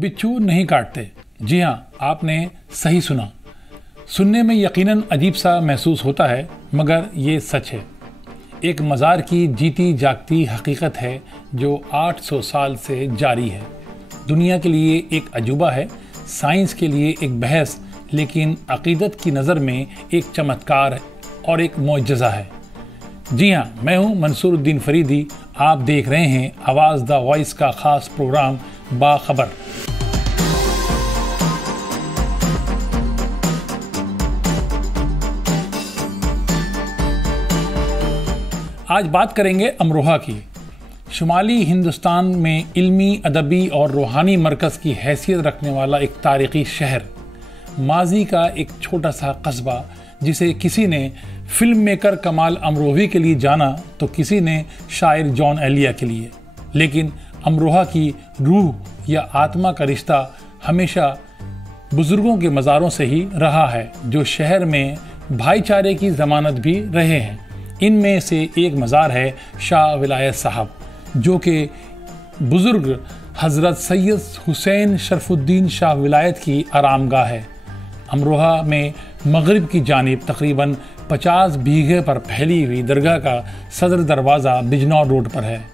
बिच्छू नहीं काटते। जी हाँ, आपने सही सुना। सुनने में यकीनन अजीब सा महसूस होता है, मगर ये सच है। एक मज़ार की जीती जागती हकीकत है जो 800 साल से जारी है। दुनिया के लिए एक अजूबा है, साइंस के लिए एक बहस, लेकिन अकीदत की नज़र में एक चमत्कार और एक मोअज़्ज़ा है। जी हाँ, मैं हूँ मंसूरुद्दीन फरीदी। आप देख रहे हैं आवाज़ द वॉइस का ख़ास प्रोग्राम बाखबर। आज बात करेंगे अमरोहा की। शुमाली हिंदुस्तान में इल्मी, अदबी और रूहानी मरकज़ की हैसियत रखने वाला एक तारीख़ी शहर, माजी का एक छोटा सा कस्बा जिसे किसी ने फिल्म मेकर कमाल अमरोही के लिए जाना तो किसी ने शायर जॉन एलिया के लिए, लेकिन अमरोहा की रूह या आत्मा का रिश्ता हमेशा बुजुर्गों के मज़ारों से ही रहा है, जो शहर में भाईचारे की ज़मानत भी रहे हैं। इनमें से एक मज़ार है शाह विलायत साहब, जो कि बुज़ुर्ग हज़रत सैयद हुसैन शरफुद्दीन शाह विलायत की आरामगाह है। अमरोहा में मगरिब की जानिब तकरीबन 50 बीघे पर फैली हुई दरगाह का सदर दरवाज़ा बिजनौर रोड पर है।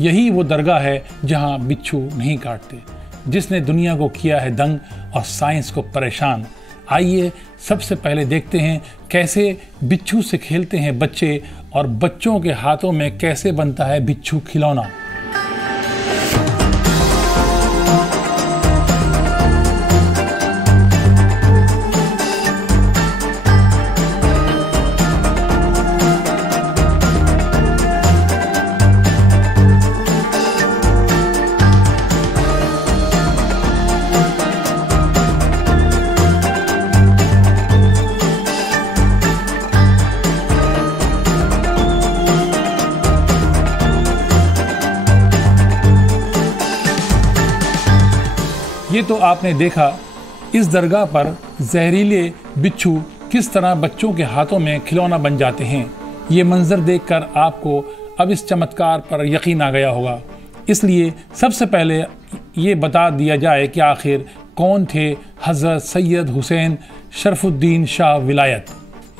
यही वो दरगाह है जहां बिच्छू नहीं काटते, जिसने दुनिया को किया है दंग और साइंस को परेशान। आइए सबसे पहले देखते हैं कैसे बिच्छू से खेलते हैं बच्चे और बच्चों के हाथों में कैसे बनता है बिच्छू खिलौना। ये तो आपने देखा इस दरगाह पर जहरीले बिच्छू किस तरह बच्चों के हाथों में खिलौना बन जाते हैं। ये मंजर देखकर आपको अब इस चमत्कार पर यकीन आ गया होगा। इसलिए सबसे पहले ये बता दिया जाए कि आखिर कौन थे हज़रत सैयद हुसैन शरफुद्दीन शाह विलायत।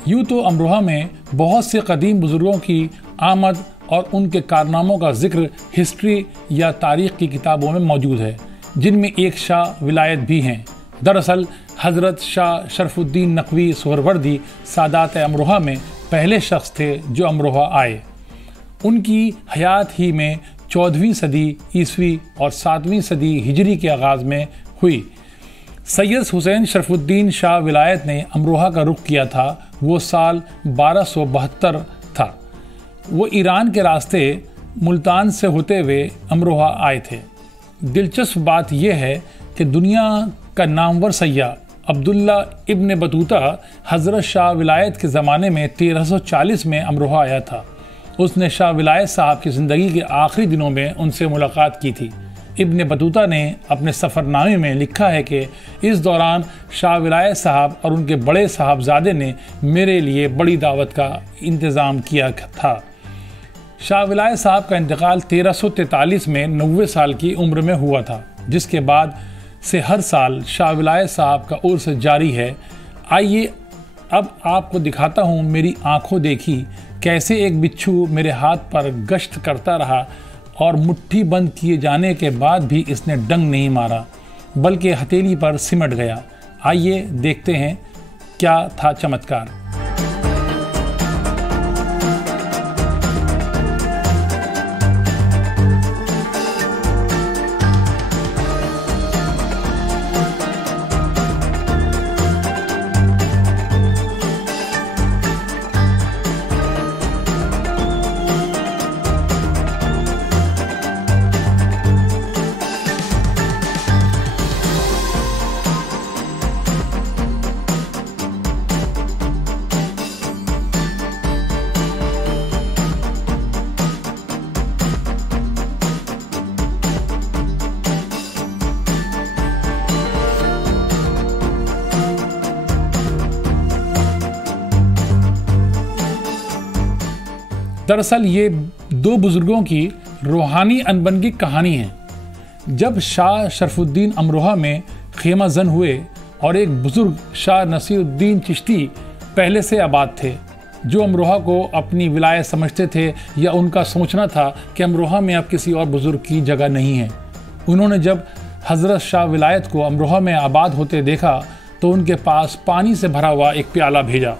यूँ तो अमरोहा में बहुत से कदीम बुजुर्गों की आमद और उनके कारनामों का जिक्र हिस्ट्री या तारीख़ की किताबों में मौजूद है, जिनमें एक शाह विलायत भी हैं। दरअसल हज़रत शाह शरफुद्दीन नकवी सोहरवर्दी सादात अमरोहा में पहले शख्स थे जो अमरोहा आए। उनकी हयात ही में 14वीं सदी ईस्वी और 7वीं सदी हिजरी के आगाज़ में हुई। सैयद हुसैन शरफुद्दीन शाह विलायत ने अमरोहा का रुख किया था। वो साल 1272 था। वो ईरान के रास्ते मुल्तान से होते हुए अमरोहा आए थे। दिलचस्प बात यह है कि दुनिया का नामवर सय्याह अब्दुल्ला इब्न बतूता हज़रत शाह विलायत के ज़माने में 1340 में अमरोहा आया था। उसने शाह विलायत साहब की ज़िंदगी के आखिरी दिनों में उनसे मुलाकात की थी। इब्न बतूता ने अपने सफ़रनामे में लिखा है कि इस दौरान शाह विलायत साहब और उनके बड़े साहबजादे ने मेरे लिए बड़ी दावत का इंतज़ाम किया था। शाह विलायत साहब का इंतकाल 1343 में 90 साल की उम्र में हुआ था, जिसके बाद से हर साल शाह विलायत साहब का उर्स जारी है। आइए अब आपको दिखाता हूँ मेरी आंखों देखी कैसे एक बिच्छू मेरे हाथ पर गश्त करता रहा और मुट्ठी बंद किए जाने के बाद भी इसने डंग नहीं मारा, बल्कि हथेली पर सिमट गया। आइए देखते हैं क्या था चमत्कार। दरअसल ये दो बुजुर्गों की रूहानी अनबन की कहानी है। जब शाह शरफुद्दीन अमरोहा में खेमा जन हुए और एक बुजुर्ग शाह नसीरुद्दीन चिश्ती पहले से आबाद थे, जो अमरोहा को अपनी विलायत समझते थे, या उनका सोचना था कि अमरोहा में अब किसी और बुजुर्ग की जगह नहीं है। उन्होंने जब हज़रत शाह विलायत को अमरोहा में आबाद होते देखा तो उनके पास पानी से भरा हुआ एक प्याला भेजा,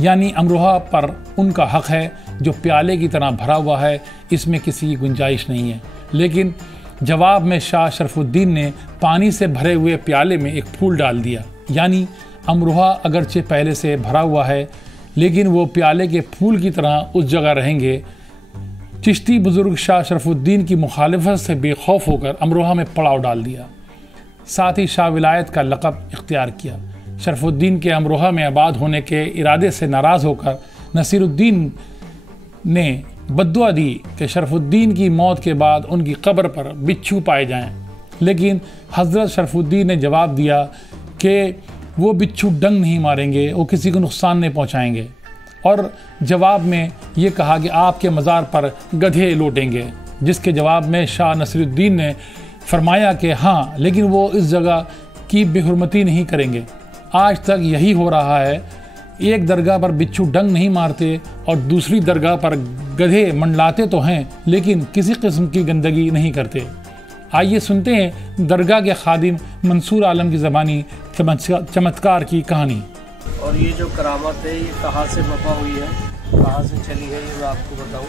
यानी अमरोहा पर उनका हक है जो प्याले की तरह भरा हुआ है, इसमें किसी की गुंजाइश नहीं है। लेकिन जवाब में शाह शरफुद्दीन ने पानी से भरे हुए प्याले में एक फूल डाल दिया, यानी अमरोहा अगरचे पहले से भरा हुआ है लेकिन वो प्याले के फूल की तरह उस जगह रहेंगे। चिश्ती बुजुर्ग शाह शरफुद्दीन की मुखालिफत से बेखौफ होकर अमरोहा में पड़ाव डाल दिया, साथ ही शाह विलायत का लक़ब इख्तियार किया। शरफुद्दीन के अमरोहा में आबाद होने के इरादे से नाराज़ होकर नसीरुद्दीन ने बद्दुआ दी कि शरफुद्दीन की मौत के बाद उनकी कब्र पर बिच्छू पाए जाएं। लेकिन हज़रत शरफुद्दीन ने जवाब दिया कि वो बिच्छू डंग नहीं मारेंगे, वो किसी को नुकसान नहीं पहुंचाएंगे, और जवाब में ये कहा कि आपके मज़ार पर गधे लौटेंगे। जिसके जवाब में शाह नसीरुद्दीन ने फरमाया कि हाँ, लेकिन वो इस जगह की बेहुरमती नहीं करेंगे। आज तक यही हो रहा है, एक दरगाह पर बिच्छू डंग नहीं मारते और दूसरी दरगाह पर गधे मंडलाते तो हैं, लेकिन किसी किस्म की गंदगी नहीं करते। आइए सुनते हैं दरगाह के खादिम मंसूर आलम की ज़बानी चमत्कार की कहानी। और ये जो करामत है ये कहाँ से बपा हुई है, कहाँ से चली है, ये मैं आपको बताऊँ।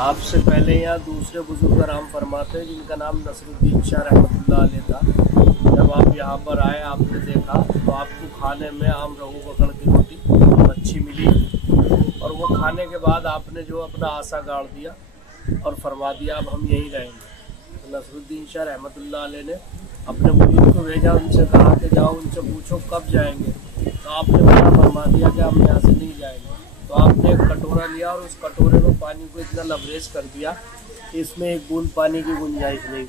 आपसे पहले यहाँ दूसरे बुजुर्ग आराम फरमाते हैं जिनका नाम नसरुद्दीन शाह रहमतुल्लाह अलैह था। जब आप यहाँ पर आए, आपने देखा तो आपको खाने में आम रहू बकड़ की रोटी अच्छी मिली, और वो खाने के बाद आपने जो अपना आशा गाड़ दिया और फरमा दिया अब हम यहीं रहेंगे। तो नसरुद्दीन शाह रहमतुल्लाह अलैह ने अपने बुजुर्ग को भेजा, उनसे कहा कि जाओ उनसे पूछो कब जाएंगे। तो आपने मना फरमा दिया कि हम यहाँ से नहीं जाएंगे। तो आपने एक कटोरा लिया और उस कटोरे में पानी को इतना लबरेज कर दिया कि इसमें एक बूंद पानी की गुंजाइश नहीं।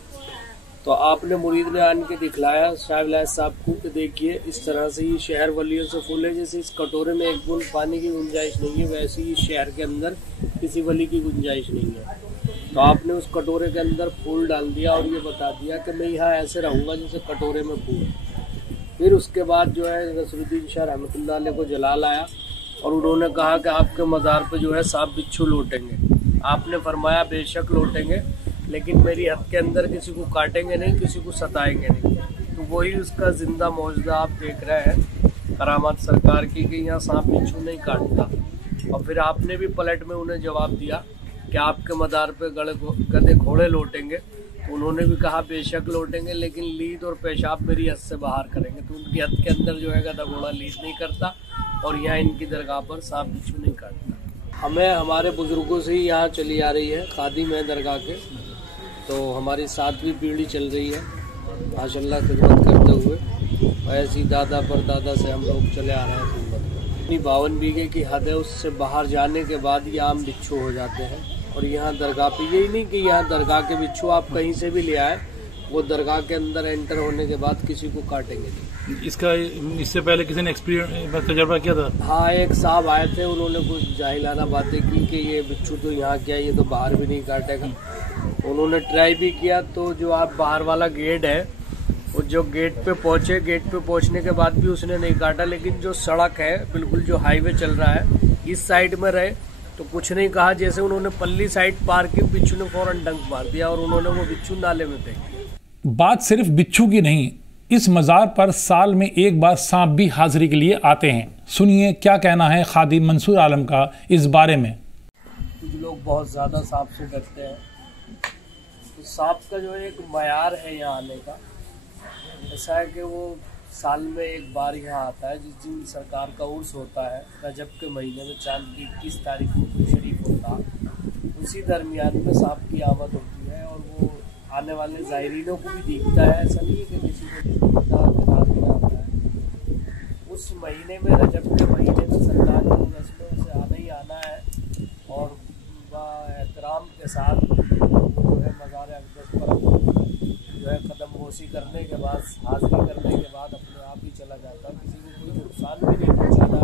तो आपने मुरीद ने आन के दिखलाया शाह विलायत साहब को कि देखिए इस तरह से ये शहर वलियों से फूल है, जैसे इस कटोरे में एक बूंद पानी की गुंजाइश नहीं है, वैसे ही शहर के अंदर किसी वली की गुंजाइश नहीं है। तो आपने उस कटोरे के अंदर फूल डाल दिया और ये बता दिया कि मैं यहाँ ऐसे रहूँगा जैसे कटोरे में फूल। फिर उसके बाद जो है नसरुद्दीन शाह रहमतुल्लाह अलैह को जलाल आया और उन्होंने कहा कि आपके मज़ार पे जो है सांप बिच्छू लौटेंगे। आपने फरमाया बेशक लौटेंगे, लेकिन मेरी हद के अंदर किसी को काटेंगे नहीं, किसी को सताएंगे नहीं। तो वही उसका जिंदा मौजूदा आप देख रहे हैं करामात सरकार की कि यहाँ सांप बिच्छू नहीं काटता। और फिर आपने भी पलट में उन्हें जवाब दिया कि आपके मज़ार पे गधे घोड़े लौटेंगे। तो उन्होंने भी कहा बेशक लौटेंगे, लेकिन लीद और पेशाब मेरी हद से बाहर करेंगे। तो उनकी हद के अंदर जो है गधा घोड़ा लीद नहीं करता और यहाँ इनकी दरगाह पर सांप बिच्छू नहीं काटता। हमें हमारे बुजुर्गों से ही यहाँ चली आ रही है, खादिम है दरगाह के। तो हमारी 7वीं पीढ़ी चल रही है माशाल्लाह खिदमत करते हुए, ऐसी दादा पर दादा से हम लोग चले आ रहे हैं खिदमत। अपनी 52 बीघे की हद है, उससे बाहर जाने के बाद ये आम बिच्छू हो जाते हैं। और यहाँ दरगाह पे यही नहीं कि यहाँ दरगाह के बिच्छू आप कहीं से भी ले आए, वो दरगाह के अंदर एंटर होने के बाद किसी को काटेंगे नहीं। इसका इससे पहले किसी ने एक्सपीरियंस तजुर्बा किया था? हाँ, एक साहब आए थे, उन्होंने कुछ जाहिलाना बातें की कि ये बिच्छू तो यहाँ क्या, ये तो बाहर भी नहीं काटेगा। उन्होंने ट्राई भी किया, तो जो आप बाहर वाला गेट है, वो जो गेट पे पहुँचे, गेट पे पहुँचने के बाद भी उसने नहीं काटा। लेकिन जो सड़क है बिल्कुल जो हाईवे चल रहा है, इस साइड में रहे तो कुछ नहीं कहा। जैसे उन्होंने पल्ली साइड पार की, बिच्छू ने फौरन डंक मार दिया और उन्होंने वो बिच्छू नाले में फेंक दिया। बात सिर्फ बिच्छू की नहीं, इस मज़ार पर साल में एक बार सांप भी हाजिरी के लिए आते हैं। सुनिए क्या कहना है खादिम मंसूर आलम का इस बारे में। कुछ लोग बहुत ज़्यादा सांप से डरते हैं, तो सांप का जो एक मयार है यहाँ आने का, ऐसा है कि वो साल में एक बार यहाँ आता है। जिस दिन सरकार का उर्स होता है, रजब के महीने में चांद की 21 तारीख को कोई शरीफ होता, उसी दरमियान में सांप की आमद होती है और वो आने वाले ज़ायरीनों को भी दिखता है। ऐसा नहीं है कि किसी को दिखता आता है। उस महीने में, रजब के महीने में सरकार की रस्मों से आना ही आना है और एहतराम के साथ जो है मज़ार अक़दस पर जो है कदम बोसी करने के बाद, हाज़िरी करने के बाद अपने आप ही चला जाता है। किसी को कोई नुकसान भी नहीं पहुँचाना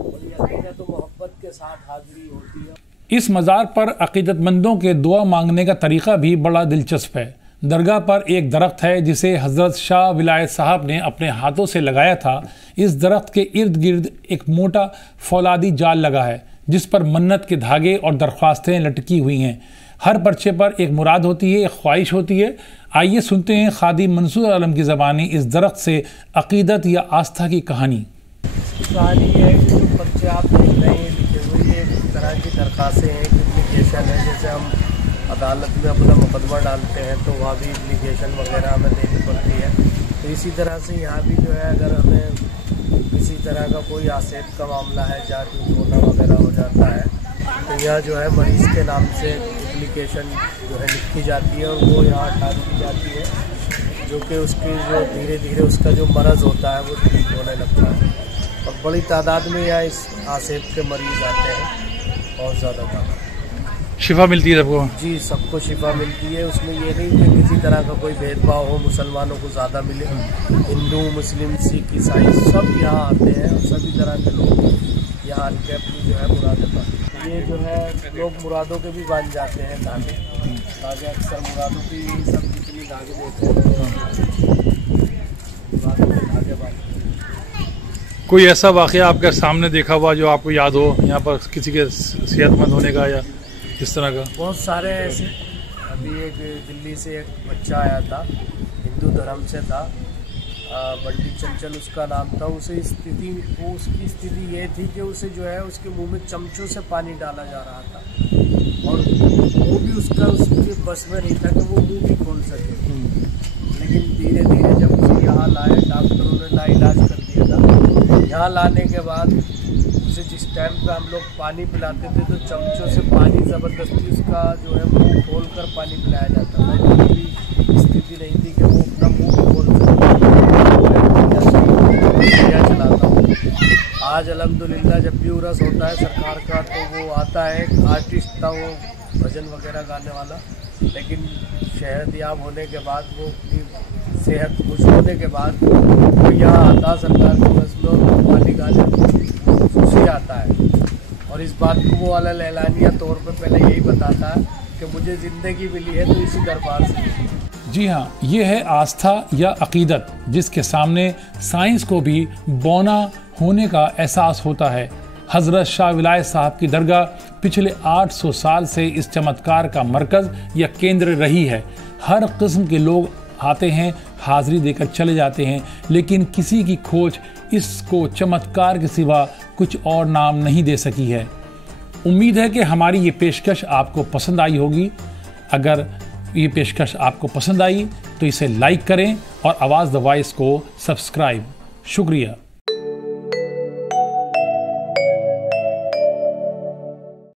और यकीन तो मोहब्बत के साथ हाज़िरी होती है। इस मज़ार पर अक़ीदतमंदों के दुआ मांगने का तरीक़ा भी बड़ा दिलचस्प है। दरगाह पर एक दरख्त है जिसे हज़रत शाह विलायत साहब ने अपने हाथों से लगाया था। इस दरख्त के इर्द गिर्द एक मोटा फौलादी जाल लगा है जिस पर मन्नत के धागे और दरख्वास्तें लटकी हुई हैं। हर पर्चे पर एक मुराद होती है, एक ख्वाहिश होती है। आइए सुनते हैं खादिम मंसूर आलम की ज़बानी इस दरख्त से अक़ीदत या आस्था की कहानी। कहानी है कि जो पर्चे आप देख रहे हैं लिखे हुए, ये एक तरह की दरख्वास्तें हैं, एप्लीकेशन है। जैसे हम अदालत में अपना मुकदमा डालते हैं तो वहाँ भी एप्लीकेशन वगैरह हमें देनी पड़ती है। तो इसी तरह से यहाँ भी जो है अगर हमें किसी तरह का कोई आसेब का मामला है, जांच होना वगैरह हो जाता है, तो यहाँ जो है मरीज़ के नाम से एप्लीकेशन जो है लिखी जाती है और वो यहाँ डाल दी जाती है, जो कि उसकी जो धीरे धीरे उसका जो मरज़ होता है वो ठीक होने लगता है। और बड़ी तादाद में यहाँ इस आसेब के मरीज़ आते हैं, बहुत ज़्यादा तादाद। शिफा मिलती है सबको? जी, सबको शिफा मिलती है। उसमें ये नहीं कि किसी तरह का कोई भेदभाव हो, मुसलमानों को ज़्यादा मिले। हिंदू, मुस्लिम, सिख, ईसाई सब यहाँ आते हैं और सभी तरह के लोग यहाँ आके अपनी जो है मुरादें पाते। ये जो है लोग मुरादों के भी बांध जाते हैं धागे अक्सर मुरादों की सब जितनी धागे देते हैं मुरादों के धागे बांधते। कोई ऐसा वाक़या आपके सामने देखा हुआ जो आपको याद हो यहाँ पर किसी के सेहतमंद होने का या इस तरह का? बहुत सारे ऐसे। अभी एक दिल्ली से एक बच्चा आया था, हिंदू धर्म से था, बंटी चंचल उसका नाम था। उसकी स्थिति ये थी कि उसे जो है उसके मुंह में चमचों से पानी डाला जा रहा था और वो भी उसके बस में नहीं था कि वो मुंह भी खोल सके। लेकिन धीरे धीरे जब उसे यहाँ लाए, डॉक्टरों ने लाइलाज कर दिया था। यहाँ लाने के बाद उसे जिस टाइम पे हम लोग पानी पिलाते थे तो चमचों से पानी ज़बरदस्ती उसका जो है मुंह खोल कर पानी पिलाया जाता था। कोई स्थिति नहीं थी कि वो अपना मुंह खोल सकता चलाता हूँ। आज अल्हम्दुलिल्लाह जब भी उर्स होता है सरकार का तो वो आता है। एक आर्टिस्ट था वो भजन वगैरह गाने वाला, लेकिन सेहतयाब होने के बाद वो अपनी सेहत खुश होने के बाद वो यहाँ आता सरकार के बस में और पानी गाने खुशी आता है। और इस बात को वो एलानिया तौर पे पहले यही बताता है कि मुझे ज़िंदगी मिली है तो इसी दरबार से। जी हाँ, ये है आस्था या अक़ीदत जिसके सामने साइंस को भी बौना होने का एहसास होता है। हज़रत शाह विलायत साहब की दरगाह पिछले 800 साल से इस चमत्कार का मरकज़ या केंद्र रही है। हर किस्म के लोग आते हैं, हाज़िरी देकर चले जाते हैं, लेकिन किसी की खोज इसको चमत्कार के सिवा कुछ और नाम नहीं दे सकी है। उम्मीद है कि हमारी ये पेशकश आपको पसंद आई होगी। अगर ये पेशकश आपको पसंद आई तो इसे लाइक करें और आवाज़ द वॉइस को सब्सक्राइब। शुक्रिया।